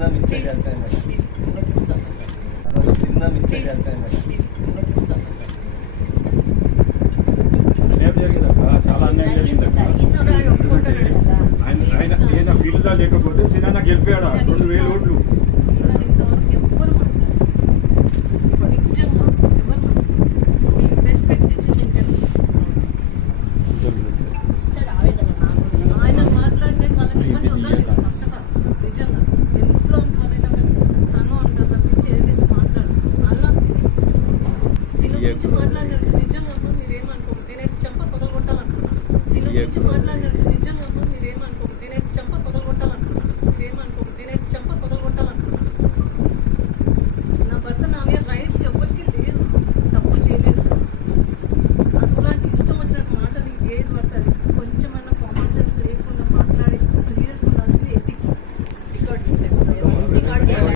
చిన్న mistake madam. అదొక చిన్న మిస్టేక్ అయిపోయింది మేడం. ఏం జరిగిందక్క చాలా అన్యాయం జరిగిందక్క ఆయన ఆయన లో లేకపోతే సినాన్న గెలిపాడు? రెండు వేల ఓట్లు. మాట్లాడినట్టు. నిజంగా మీరేమనుకోండి నేనైతే చెంప పొదలు కొట్టాలనుకున్నాను దీని గురించి మాట్లాడినట్టు.